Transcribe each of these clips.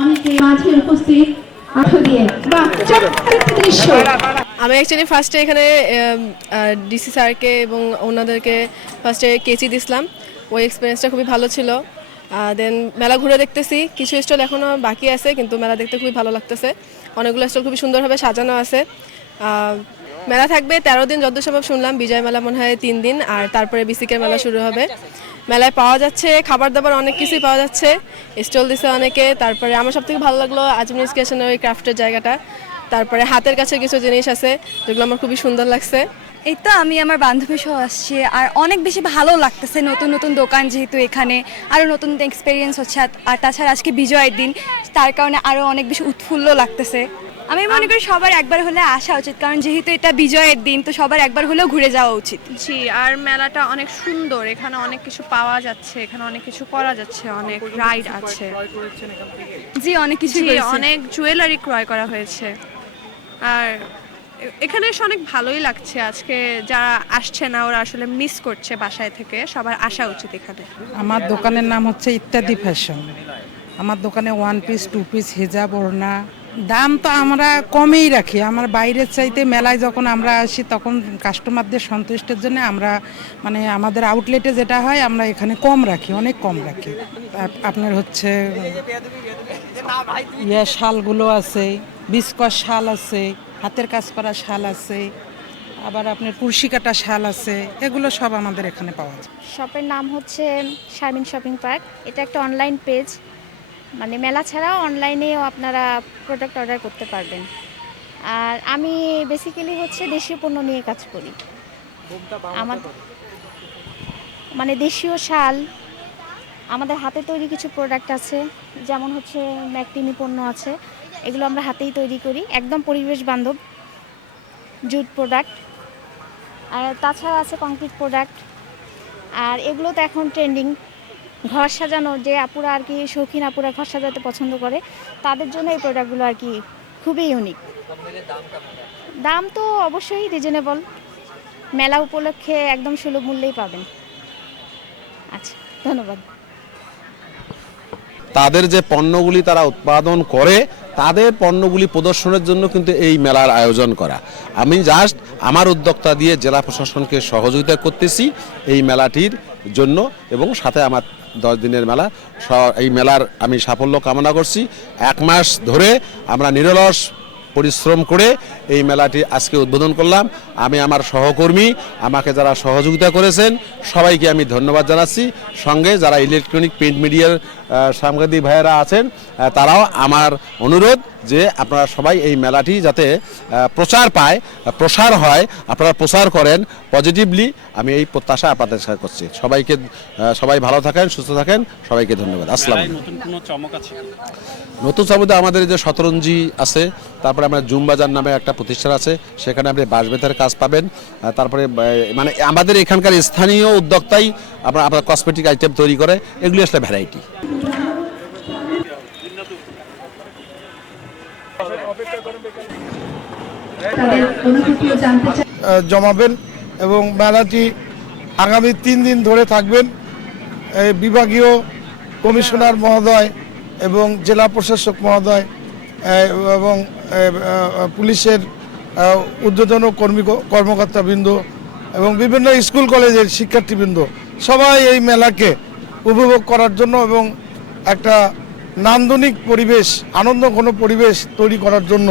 অনেকে মাঝে উপস্থিত আমি অ্যাকচুয়ালি ফার্স্টে এখানে ডিসি স্যারকে এবং ওনাদেরকে ফার্স্টে কেচি দিছিলাম। ওই এক্সপিরিয়েন্সটা খুবই ভালো ছিল। দেন মেলা ঘুরে দেখতেছি, কিছু স্টল এখনও বাকি আছে, কিন্তু মেলা দেখতে খুবই ভালো লাগতেছে। অনেকগুলো স্টল খুবই সুন্দরভাবে সাজানো আছে। মেলা থাকবে 13 দিন, যত সম্ভব শুনলাম। বিজয় মেলা মনে হয় 3 দিন, আর তারপরে বিসিকের মেলা শুরু হবে। মেলায় পাওয়া যাচ্ছে খাবার দাবার অনেক কিছুই পাওয়া যাচ্ছে, স্টল দিছে অনেকে। তারপরে আমার সবথেকে ভালো লাগলো আজমির স্টেশনের ওই ক্রাফটের জায়গাটা। তারপরে হাতের কাছে কিছু জিনিস আছে যেগুলো আমার খুবই সুন্দর লাগছে। এই তো আমি আমার বান্ধবী সহ আসছি, আর অনেক বেশি ভালো লাগতেছে। নতুন নতুন দোকান যেহেতু এখানে, আরও নতুন এক্সপিরিয়েন্স হচ্ছে। আর তাছাড়া আজকে বিজয়ের দিন, তার কারণে আরও অনেক বেশি উৎফুল্ল লাগতেছে। আমি মনে করি সবার একবার হলে আসা উচিত, কারণ যেহেতু এটা বিজয়ের দিন, তো সবার একবার হলেও ঘুরে যাওয়া উচিত। জি, আর মেলাটা অনেক সুন্দর, এখানে অনেক কিছু পাওয়া যাচ্ছে, এখানে অনেক কিছু করা যাচ্ছে, অনেক রাইড আছে। জি, অনেক কিছু, অনেক জুয়েলারি ক্রয় করা হয়েছে। আর এখানে এসে অনেক ভালোই লাগছে। আজকে যারা আসছে না ওরা আসলে মিস করছে বাসায় থেকে, সবার আসা উচিত এখানে। আমার দোকানের নাম হচ্ছে ইত্যাদি ফ্যাশন। আমার দোকানে 1 পিস 2 পিস হিজাব, ওড়না। দাম তো আমরা কমেই রাখি। আমার বাইরের চাইতে মেলায় যখন আমরা আসি তখন কাস্টমারদের সন্তুষ্টের জন্য আমরা মানে আমাদের আউটলেটে যেটা হয় আমরা এখানে কম রাখি, অনেক কম রাখি। আপনার হচ্ছে শালগুলো আছে, বিস্কস শাল আছে, হাতের কাজ করা শাল আছে, আবার আপনার কুরশি কাটা শাল আছে। এগুলো সব আমাদের এখানে পাওয়া যায়। শপের নাম হচ্ছে শারমিন শপিং পার্ক। এটা একটা অনলাইন পেজ, মানে মেলা ছাড়াও অনলাইনেও আপনারা প্রোডাক্ট অর্ডার করতে পারবেন। আর আমি বেসিক্যালি হচ্ছে দেশীয় পণ্য নিয়ে কাজ করি। আমার মানে দেশীয় শাল, আমাদের হাতে তৈরি কিছু প্রোডাক্ট আছে, যেমন হচ্ছে ম্যাকটিনি পণ্য আছে, এগুলো আমরা হাতেই তৈরি করি, একদম পরিবেশ বান্ধব জুট প্রোডাক্ট। আর তাছাড়া আছে কংক্রিট প্রোডাক্ট। আর এগুলো তো এখন ট্রেন্ডিং, ঘর সাজানো, যে আপুরা আর কি শৌখিন আপুরা ঘর সাজাতে পছন্দ করে, তাদের জন্য এই প্রোডাক্টগুলো আর কি খুবই ইউনিক। দাম তো অবশ্যই রিজনেবল, মেলা উপলক্ষে একদম সুলভ মূল্যেই পাবেন। আচ্ছা, ধন্যবাদ। তাদের যে পণ্যগুলি তারা উৎপাদন করে, তাদের পণ্যগুলি প্রদর্শনের জন্য কিন্তু এই মেলার আয়োজন করা। আমি জাস্ট আমার উদ্যোক্তা দিয়ে জেলা প্রশাসনকে সহযোগিতা করতেছি এই মেলাটির জন্য, এবং সাথে আমার 10 দিনের মেলা, এই মেলার আমি সাফল্য কামনা করছি। 1 মাস ধরে আমরা নিরলস পরিশ্রম করে এই মেলাটি আজকে উদ্বোধন করলাম। আমি আমার সহকর্মী, আমাকে যারা সহযোগিতা করেছেন সবাইকে আমি ধন্যবাদ জানাচ্ছি। সঙ্গে যারা ইলেকট্রনিক প্রিন্ট মিডিয়ার সাংবাদিক ভাইয়েরা আছেন, তারাও আমার অনুরোধ যে আপনারা সবাই এই মেলাটি যাতে প্রচার পায়, প্রসার হয়, আপনারা প্রচার করেন পজিটিভলি, আমি এই প্রত্যাশা আপনাদের সাথে করছি। সবাই ভালো থাকেন, সুস্থ থাকেন, সবাইকে ধন্যবাদ। আসসালাম। নতুন চমক আমাদের যে শতরঞ্জি আছে, তারপরে আমরা জুমবাজার নামে একটা প্রতিষ্ঠান আছে, সেখানে আপনি বাঁশবেতের কাজ পাবেন। তারপরে মানে আমাদের এখানকার স্থানীয় উদ্যোক্তাই আপনার কসমেটিক আইটেম তৈরি করে, এগুলি আসলে ভ্যারাইটি। জমাবেন এবং মেলাটি আগামী 3 দিন ধরে থাকবেন। বিভাগীয় কমিশনার মহোদয় এবং জেলা প্রশাসক মহোদয় এবং পুলিশের ঊর্ধ্বতন কর্মকর্তাবৃন্দ এবং বিভিন্ন স্কুল কলেজের শিক্ষার্থীবৃন্দ সবাই এই মেলাকে উপভোগ করার জন্য এবং একটা নান্দনিক পরিবেশ, আনন্দঘন পরিবেশ তৈরি করার জন্য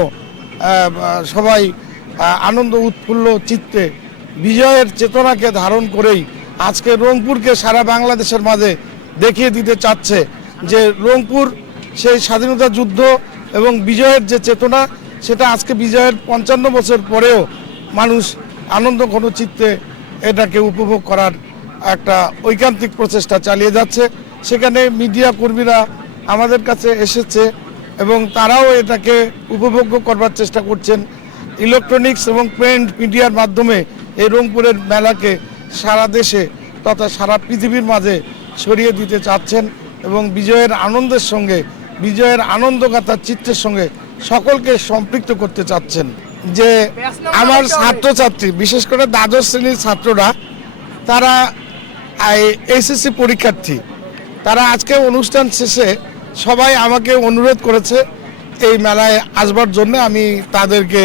সবাই আনন্দ উৎফুল্ল চিত্তে বিজয়ের চেতনাকে ধারণ করেই আজকে রংপুরকে সারা বাংলাদেশের মাঝে দেখিয়ে দিতে চাচ্ছে যে রংপুর সেই স্বাধীনতা যুদ্ধ এবং বিজয়ের যে চেতনা, সেটা আজকে বিজয়ের 55 বছর পরেও মানুষ আনন্দ ঘন চিত্তে এটাকে উপভোগ করার একটা ঐকান্তিক প্রচেষ্টা চালিয়ে যাচ্ছে। সেখানে মিডিয়া কর্মীরা আমাদের কাছে এসেছে এবং তারাও এটাকে উপভোগ করবার চেষ্টা করছেন। ইলেকট্রনিক্স এবং প্রিন্ট মিডিয়ার মাধ্যমে এই রংপুরের মেলাকে সারা দেশে তথা সারা পৃথিবীর মাঝে ছড়িয়ে দিতে চাচ্ছেন এবং বিজয়ের আনন্দের সঙ্গে, বিজয়ের আনন্দগাথার চিত্রের সঙ্গে সকলকে সম্পৃক্ত করতে চাচ্ছেন। যে আমার ছাত্রছাত্রী, বিশেষ করে দ্বাদশ শ্রেণীর ছাত্ররা, তারা এসএসসি পরীক্ষার্থী, তারা আজকে অনুষ্ঠান শেষে সবাই আমাকে অনুরোধ করেছে এই মেলায় আসবার জন্য, আমি তাদেরকে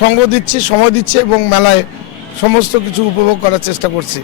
সঙ্গ দিচ্ছি, সময় দিচ্ছি এবং মেলায় সমস্ত কিছু উপভোগ করার চেষ্টা করছি।